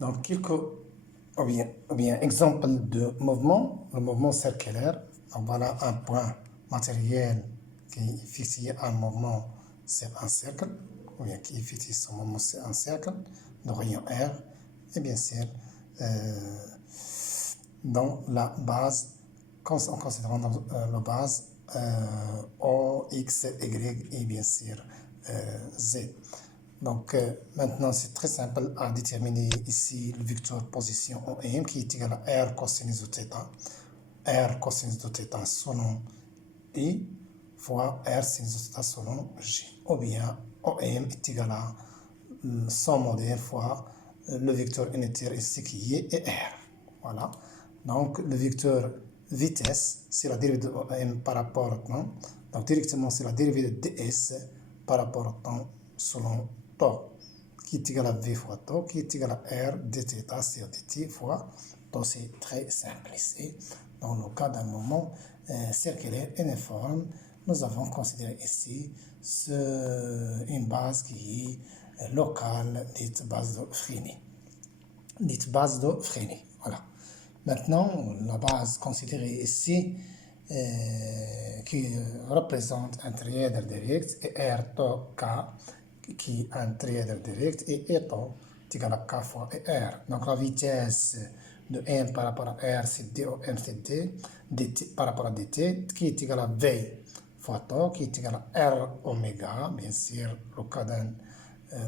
Donc, ou bien exemple de mouvement, le mouvement circulaire. Donc, voilà un point matériel qui est fixé à un mouvement, c'est un cercle, ou bien qui est fixé sur un mouvement, c'est un cercle de rayon R, et bien sûr, dans la base, en considérant dans la base O, X, Y et bien sûr Z. Donc maintenant c'est très simple à déterminer ici le vecteur position OM qui est égal à R cosinus de θ. R cosinus de θ selon I fois R sinus de θ selon J. Ou bien OM est égal à somme modèle fois le vecteur unitaire ici qui est R. Voilà. Donc le vecteur vitesse, c'est la dérivée de OM par rapport au temps. Donc directement c'est la dérivée de ds par rapport au temps selon tau, qui est égal à v fois tau, qui est égal à r dθ sur dt fois tau. C'est très simple ici. Dans le cas d'un mouvement circulaire uniforme, nous avons considéré ici une base qui est locale, dite base de Freinet. Voilà. Maintenant, la base considérée ici, qui représente un trièdre direct, et R tau K, qui est un trièdre direct, et E tau est égal à K fois R. Donc la vitesse de M par rapport à R, c'est dOM, c'est dt par rapport à dt, qui est égal à V fois tau, qui est égal à R oméga, bien sûr, le cas d'un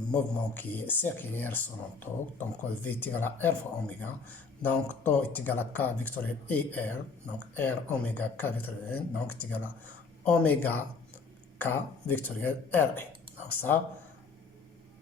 mouvement qui est circulaire selon tau, donc V est égal à R fois oméga, donc tau est égal à K vectoriel et R, donc R oméga K vectoriel, donc est égal à oméga K vectoriel R. Donc ça,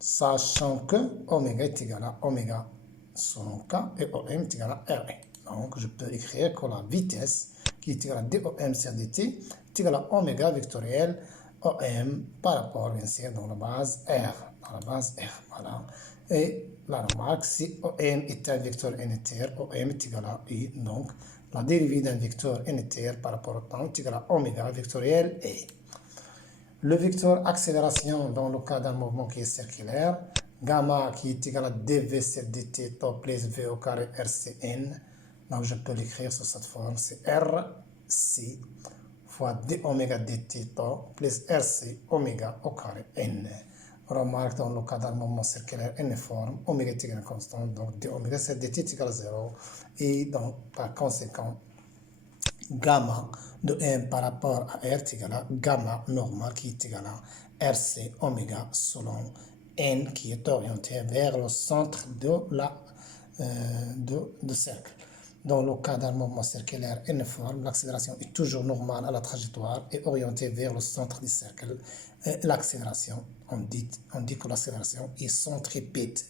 sachant que oméga est égal à oméga selon K et OM est égal à R. Donc je peux écrire que la vitesse qui est égale à dOM sur dt est égale à oméga vectoriel OM par rapport bien sûr dans la base R. Voilà. Et la remarque, si OM est un vecteur unitaire, OM est égal à I, donc la dérivée d'un vecteur unitaire par rapport au temps est égale à oméga vectoriel E. Le vecteur accélération dans le cas d'un mouvement qui est circulaire, gamma qui est égal à dv sur dt tau plus v au carré rcn. Donc je peux l'écrire sous cette forme, c'est rc fois d oméga dt tau plus rc oméga au carré n. Remarque dans le cas d'un mouvement circulaire uniforme, oméga est égal à constante, donc d oméga sur dt est égal à 0. Et donc par conséquent, gamma de M par rapport à R est égal à gamma normal qui est égal à RC oméga selon N qui est orienté vers le centre de cercle. Dans le cas d'un mouvement circulaire uniforme, l'accélération est toujours normale à la trajectoire et orientée vers le centre du cercle. L'accélération, on dit que l'accélération est centripète.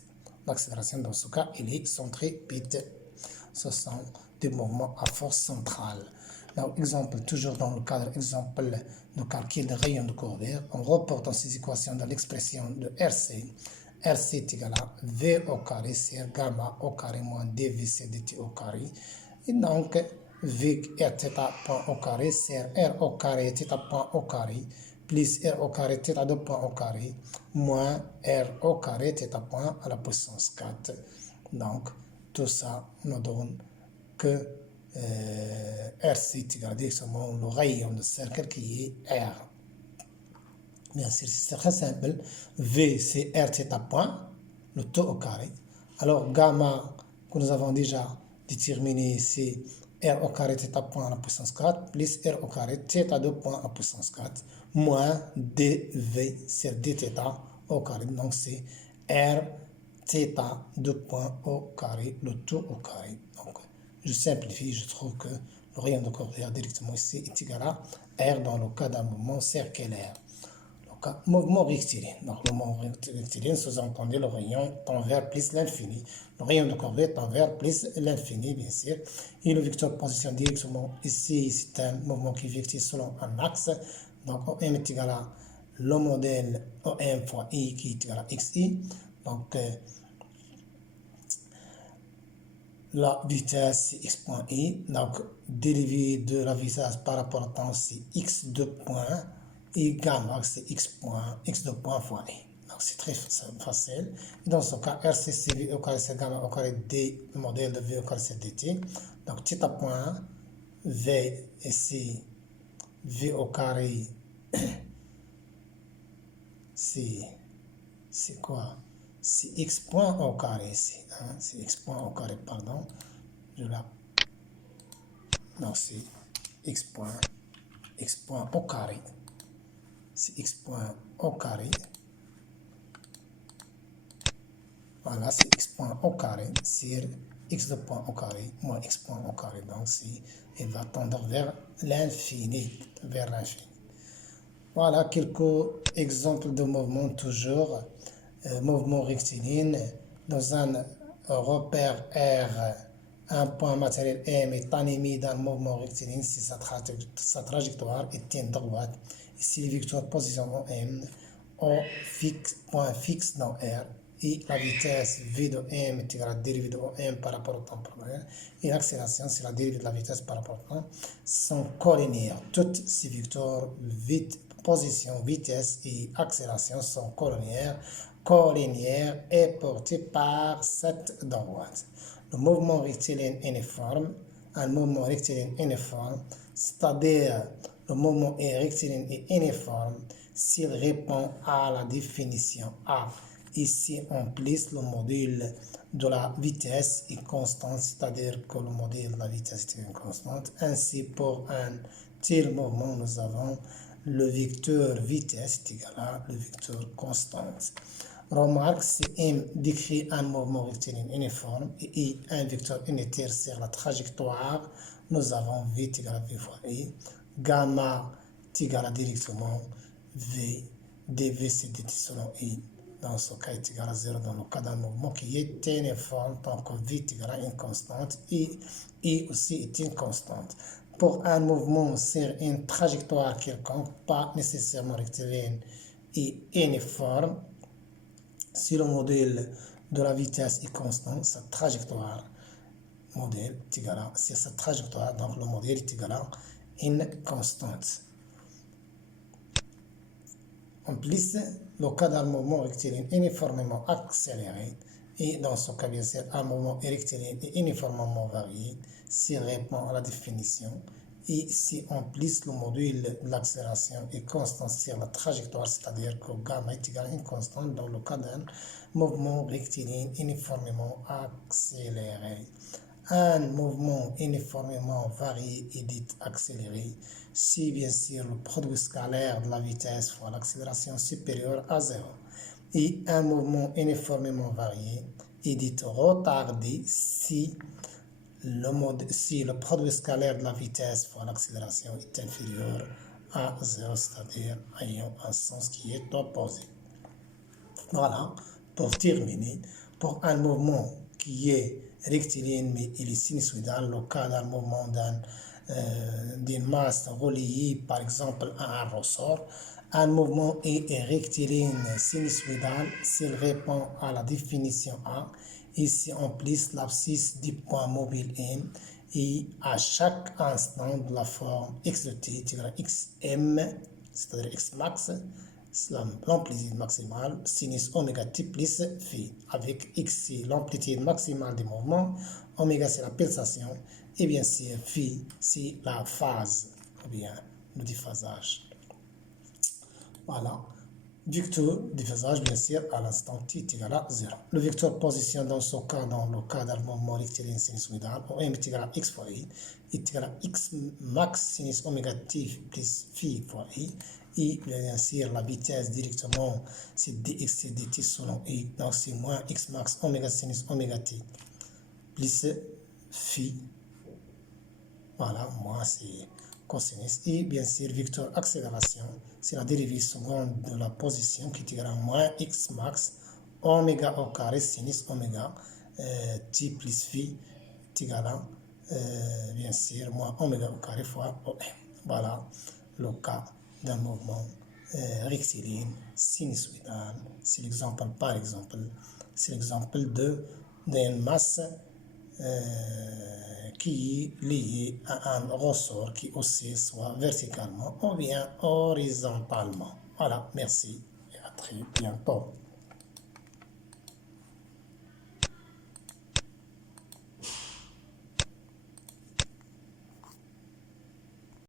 L'accélération dans ce cas, elle est centripète. Ce sont des mouvements à force centrale. Donc, exemple, toujours dans le cadre exemple de calcul de rayon de courbure, on reporte dans ces équations dans l'expression de RC. RC est égal à V au carré sur gamma au carré moins dV sur dt au carré. Et donc, V R θ point au carré sur R au carré θ point au carré plus R au carré θ 2 point au carré moins R au carré θ point à la puissance 4. Donc, tout ça nous donne que RC est égal à directement le rayon de cercle qui est R. Bien sûr, c'est très simple. V, c'est R θ point, le taux au carré. Alors, gamma, que nous avons déjà déterminé, c'est R au carré θ point à la puissance 4, plus R au carré θ 2 point à la puissance 4, moins dV sur dθ au carré. Donc, c'est R θ 2 points au carré, le taux au carré. Donc, je simplifie, je trouve que le rayon de courbure directement ici est égal à R dans le cas d'un mouvement circulaire. Donc, mouvement rectiligne. Donc, le mouvement rectiligne, sous-entendu, le rayon tend vers plus l'infini. Le rayon de courbure tend vers plus l'infini, bien sûr. Et le vecteur position directement ici, c'est un mouvement qui est vecteur selon un axe. Donc, OM est égal à le modèle OM fois I qui est égal à XI. Donc, la vitesse, c'est x point i. Donc, dérivée de la vitesse par rapport au temps, c'est x2 point. Et gamma, c'est x2 point fois i. Donc c'est très facile. Et dans ce cas, RC c'est V au carré c'est gamma au carré D, le modèle de V au carré c'est dt. Donc θ point V ici, V au carré, c'est quoi? C'est x point au carré ici. Hein? C'est x point au carré, pardon. Je la... Non, c'est x point au carré. C'est x point au carré. Voilà, c'est x point au carré sur x de point au carré moins x point au carré. Donc, il va tendre vers l'infini. Voilà quelques exemples de mouvements toujours. Mouvement rectiligne dans un repère R, un point matériel M est animé d'un mouvement rectiligne si sa trajectoire est une droite. Ici, le vecteur position en M, point fixe dans R, et la vitesse v de m est égale à la dérivée de m par rapport au temps probable, et l'accélération, c'est la dérivée de la vitesse par rapport au temps, sont collinéaires. Toutes ces vecteurs, position, vitesse et accélération sont collinéaires et portées par cette droite. Le mouvement rectiligne uniforme, un mouvement rectiligne uniforme, c'est-à-dire le mouvement est rectiligne et uniforme s'il répond à la définition A. Ici, on place le module de la vitesse est constant, c'est-à-dire que le module de la vitesse est une constante. Ainsi, pour un tel mouvement, nous avons le vecteur vitesse est égal à le vecteur constante. Remarque, si M décrit un mouvement rectiligne uniforme et I un vecteur unitaire sur la trajectoire, nous avons V est égal à V fois I. Gamma est égal à directement V, dV c'est dt selon I. Dans ce cas, est égal à 0 dans le cas d'un mouvement qui est uniforme, donc V est égal à une constante, I aussi est une constante. Pour un mouvement sur une trajectoire quelconque, pas nécessairement rectiligne et uniforme, si le modèle de la vitesse est constant, sa trajectoire modèle est égal à, c'est sa trajectoire, donc le modèle est égal à une constante. En plus, le cas d'un mouvement rectiligne uniformément accéléré, et dans ce cas, bien sûr, un mouvement rectiligne est uniformément varié, s'il répond à la définition, et si en plus le module de l'accélération est constant sur la trajectoire, c'est-à-dire que gamma est égal à une constante dans le cas d'un mouvement rectiligne uniformément accéléré. Un mouvement uniformément varié est dit accéléré si bien sûr le produit scalaire de la vitesse fois l'accélération supérieure à 0. Et un mouvement uniformément varié est dit retardé si le produit scalaire de la vitesse fois l'accélération est inférieur à 0, c'est-à-dire ayant un sens qui est opposé. Voilà, pour terminer, pour un mouvement qui est rectiligne mais il est sinusoïdal, le cas d'un mouvement d'une masse reliée par exemple à un ressort, un mouvement est rectiligne sinusoïdal s'il répond à la définition A. Ici on place l'abscisse du point mobile M et à chaque instant de la forme x de t est égal à xm, c'est-à-dire x max, l'amplitude maximale sinus oméga t plus phi, avec x c'est l'amplitude maximale du mouvement, oméga c'est la pulsation, et bien sûr phi c'est la phase, ou bien le déphasage. Voilà. Vecteur déphasage, bien sûr, à l'instant t est égal à 0. Le vecteur position dans ce cas, dans le cas d'un mouvement rectiligne sinusoïdal, M est égal à x fois I, est égal à x max sinus oméga t plus phi fois I. Et bien sûr, la vitesse directement, c'est dx et dt selon I. Donc, c'est moins x max oméga sinus oméga t plus phi. Voilà, moi, c'est cosinus. Et bien sûr, vecteur accélération, c'est la dérivée seconde de la position qui est égale à moins x max oméga au carré sinus oméga t plus phi est égal à, bien sûr, moins oméga au carré fois OM. Voilà le cas d'un mouvement rectiligne sinusoïdal. C'est l'exemple, par exemple, c'est l'exemple d'une masse qui est liée à un ressort qui oscille soit verticalement ou bien horizontalement. Voilà, merci. très bientôt.